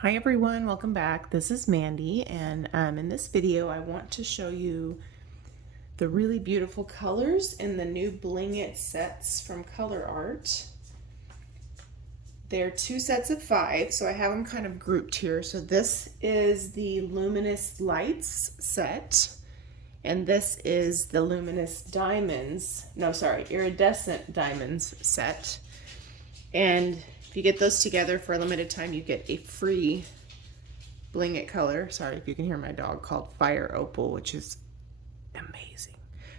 Hi everyone, welcome back. This is Mandy, and in this video I want to show you the really beautiful colors in the new Bling It sets from Colourarte. They're two sets of 5, so I have them kind of grouped here. So this is the Luminous Lights set, and this is the Luminous Diamonds, Iridescent Diamonds set. And if you get those together for a limited time, you get a free Bling It color. Sorry if you can hear my dog, called Fire Opal, which is amazing.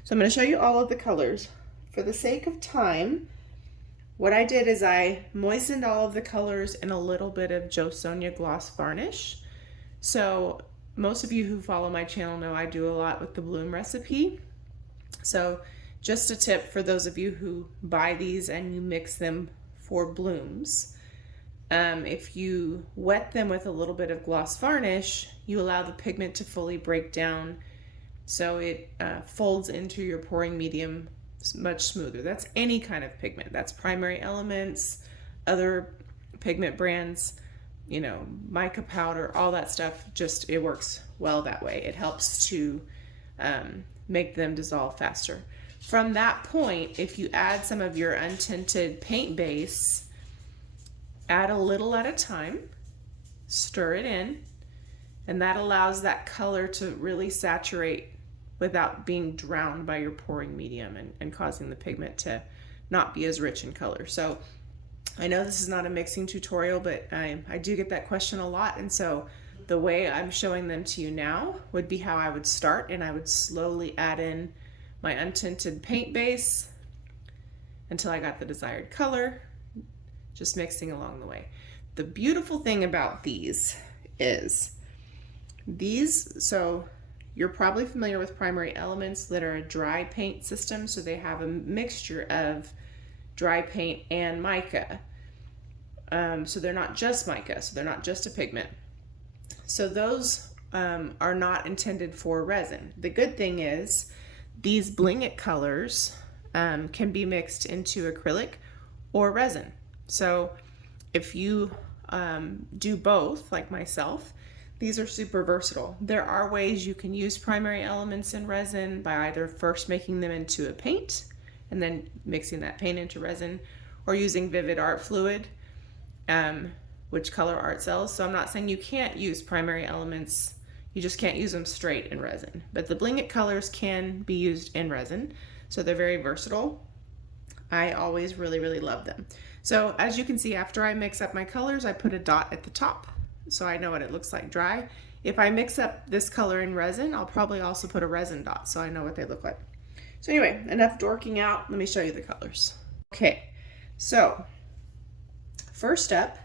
So I'm going to show you all of the colors. For the sake of time, what I did is I moistened all of the colors in a little bit of Sonja gloss varnish. So most of you who follow my channel know I do a lot with the bloom recipe. So just a tip for those of you who buy these and you mix them for blooms. If you wet them with a little bit of gloss varnish, you allow the pigment to fully break down so it folds into your pouring medium much smoother. That's any kind of pigment. That's Primary Elements, other pigment brands, you know, mica powder, all that stuff. Just, it works well that way. It helps to make them dissolve faster. From that point, if you add some of your untinted paint base, add a little at a time, stir it in, and that allows that color to really saturate without being drowned by your pouring medium and causing the pigment to not be as rich in color. So I know this is not a mixing tutorial, but I do get that question a lot, and so the way I'm showing them to you now would be how I would start, and I would slowly add in my untinted paint base until I got the desired color, just mixing along the way. The beautiful thing about these is so you're probably familiar with Primary Elements that are a dry paint system, so they have a mixture of dry paint and mica. So they're not just mica, so they're not just a pigment. So those are not intended for resin. The good thing is these Bling It colors can be mixed into acrylic or resin. So if you do both, like myself, these are super versatile. There are ways you can use Primary Elements in resin by either first making them into a paint and then mixing that paint into resin, or using Vivid Art Fluid, which Colourarte sells. So I'm not saying you can't use Primary Elements, you just can't use them straight in resin. But the Bling It colors can be used in resin, so they're very versatile. I always really, really love them. So as you can see, after I mix up my colors, I put a dot at the top so I know what it looks like dry. If I mix up this color in resin, I'll probably also put a resin dot so I know what they look like. So anyway, enough dorking out. Let me show you the colors. Okay, so first up,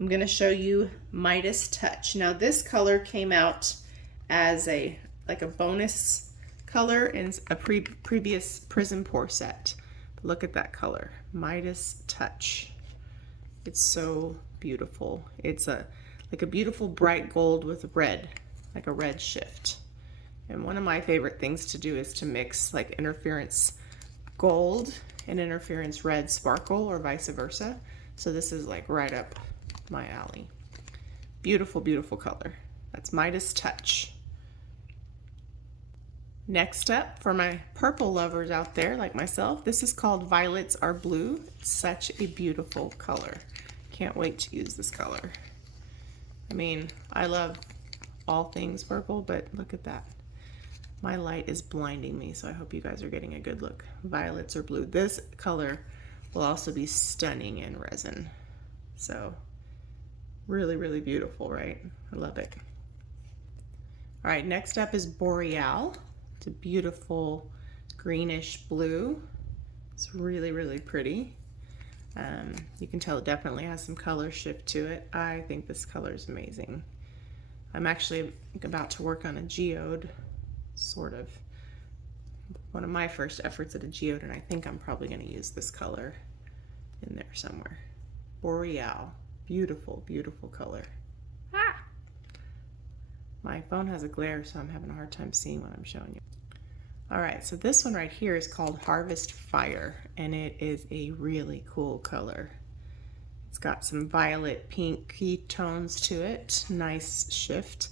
I'm going to show you Midas Touch. Now this color came out as like a bonus color in a previous PrizmPour set. But look at that color, Midas Touch. It's so beautiful. It's like a beautiful bright gold with red, like a red shift. And one of my favorite things to do is to mix like interference gold and interference red sparkle, or vice versa. So this is like right up my alley. Beautiful, beautiful color. That's Midas Touch. Next up, for my purple lovers out there like myself, this is called Violets Are Blue. It's such a beautiful color. Can't wait to use this color. I mean, I love all things purple, but look at that. My light is blinding me, so I hope you guys are getting a good look. Violets Are Blue. This color will also be stunning in resin. So really, really beautiful, right? I love it. All right, next up is Boreal. It's a beautiful greenish blue. It's really, really pretty. You can tell it definitely has some color shift to it. I think this color is amazing. I'm actually about to work on a geode, sort of. One of my first efforts at a geode, and I think I'm probably going to use this color in there somewhere. Boreal. Beautiful, beautiful color. Ah! My phone has a glare, so I'm having a hard time seeing what I'm showing you. All right, so this one right here is called Harvest Fire, and it is a really cool color. It's got some violet pinky tones to it. Nice shift.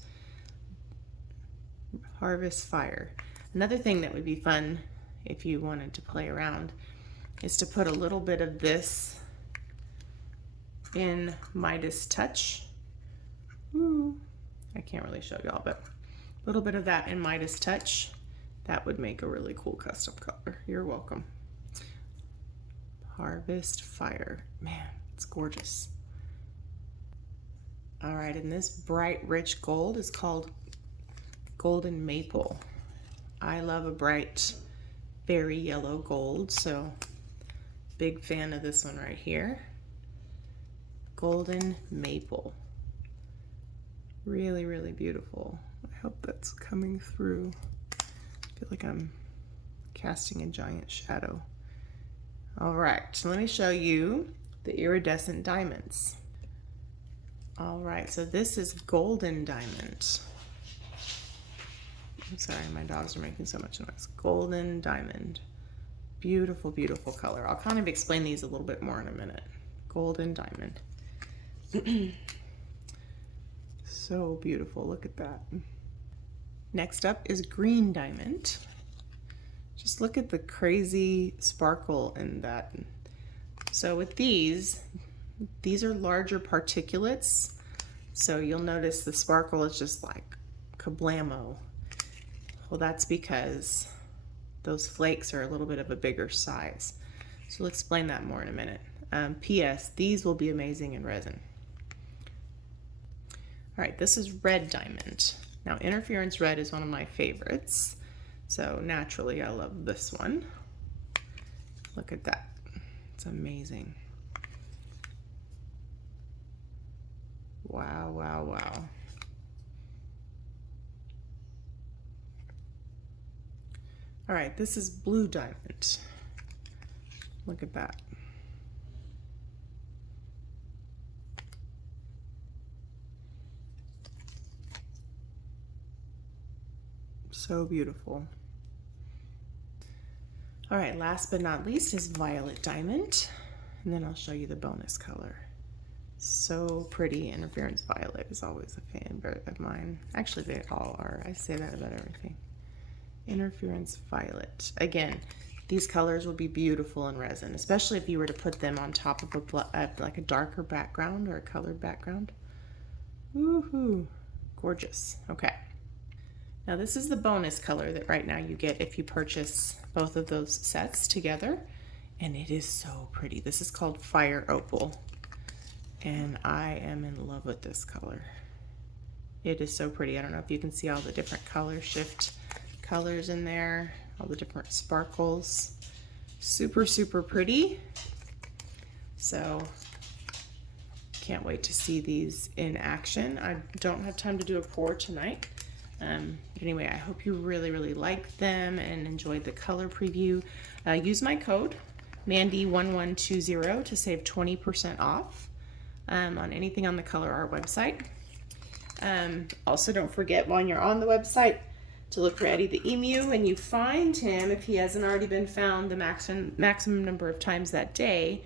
Harvest Fire. Another thing that would be fun if you wanted to play around is to put a little bit of this in Midas Touch. Ooh, I can't really show y'all, but a little bit of that in Midas Touch. That would make a really cool custom color. You're welcome. Harvest Fire. Man, it's gorgeous. All right, and this bright, rich gold is called Golden Maple. I love a bright, very yellow gold, so big fan of this one right here. Golden Maple. Really, really beautiful. I hope that's coming through. I feel like I'm casting a giant shadow. All right, so let me show you the iridescent diamonds. All right, so this is Golden Diamond. I'm sorry, my dogs are making so much noise. Golden Diamond. Beautiful, beautiful color. I'll kind of explain these a little bit more in a minute. Golden Diamond. So beautiful, look at that. Next up is Green Diamond. Just look at the crazy sparkle in that. So with these are larger particulates. So you'll notice the sparkle is just like kablamo. Well, that's because those flakes are a little bit of a bigger size. So we'll explain that more in a minute. P.S. These will be amazing in resin. All right, this is Red Diamond. Now, Interference Red is one of my favorites. So naturally, I love this one. Look at that. It's amazing. Wow, wow, wow. All right, this is Blue Diamond. Look at that. So beautiful. All right, last but not least is Violet Diamond. And then I'll show you the bonus color. So pretty. Interference Violet is always a favorite of mine. Actually, they all are. I say that about everything. Interference Violet. Again, these colors will be beautiful in resin, especially if you were to put them on top of like a darker background or a colored background. Woohoo! Gorgeous. Okay. Now this is the bonus color that right now you get if you purchase both of those sets together, and it is so pretty. This is called Fire Opal, and I am in love with this color. It is so pretty. I don't know if you can see all the different color shift colors in there, all the different sparkles. Super, super pretty. So can't wait to see these in action. I don't have time to do a pour tonight. Anyway, I hope you really, really liked them and enjoyed the color preview. Use my code Mandy1120 to save 20% off on anything on the Colourarte website. Also, don't forget while you're on the website to look for Eddie the Emu, and you find him, if he hasn't already been found the maximum number of times that day.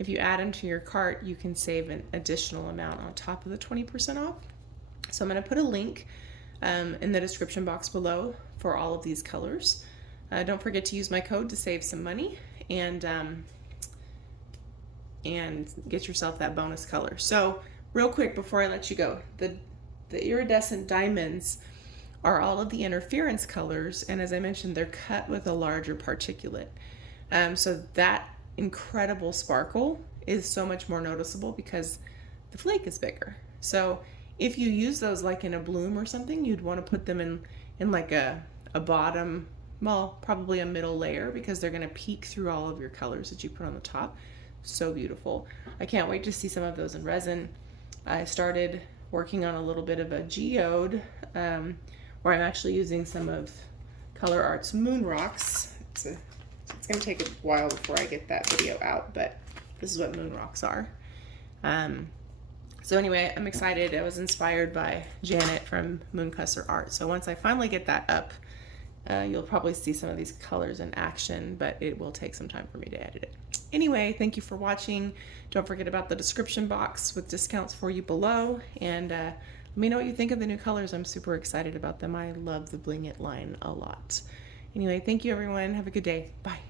If you add him to your cart, you can save an additional amount on top of the 20% off. So I'm going to put a link in the description box below for all of these colors. Don't forget to use my code to save some money and get yourself that bonus color. So real quick before I let you go, the iridescent diamonds are all of the interference colors, and as I mentioned, they're cut with a larger particulate. So that incredible sparkle is so much more noticeable because the flake is bigger. So if you use those like in a bloom or something, you'd want to put them in like a bottom, well, probably a middle layer, because they're going to peek through all of your colors that you put on the top. So beautiful. I can't wait to see some of those in resin. I started working on a little bit of a geode where I'm actually using some of Colourarte's Moon Rocks. It's going to take a while before I get that video out, but this is what Moon Rocks are. So anyway, I'm excited. I was inspired by Janet from Mooncusser Art. So once I finally get that up, You'll probably see some of these colors in action, but it will take some time for me to edit it. Anyway, thank you for watching. Don't forget about the description box with discounts for you below, and let me know what you think of the new colors. I'm super excited about them. I love the Bling It line a lot. Anyway, thank you everyone. Have a good day. Bye.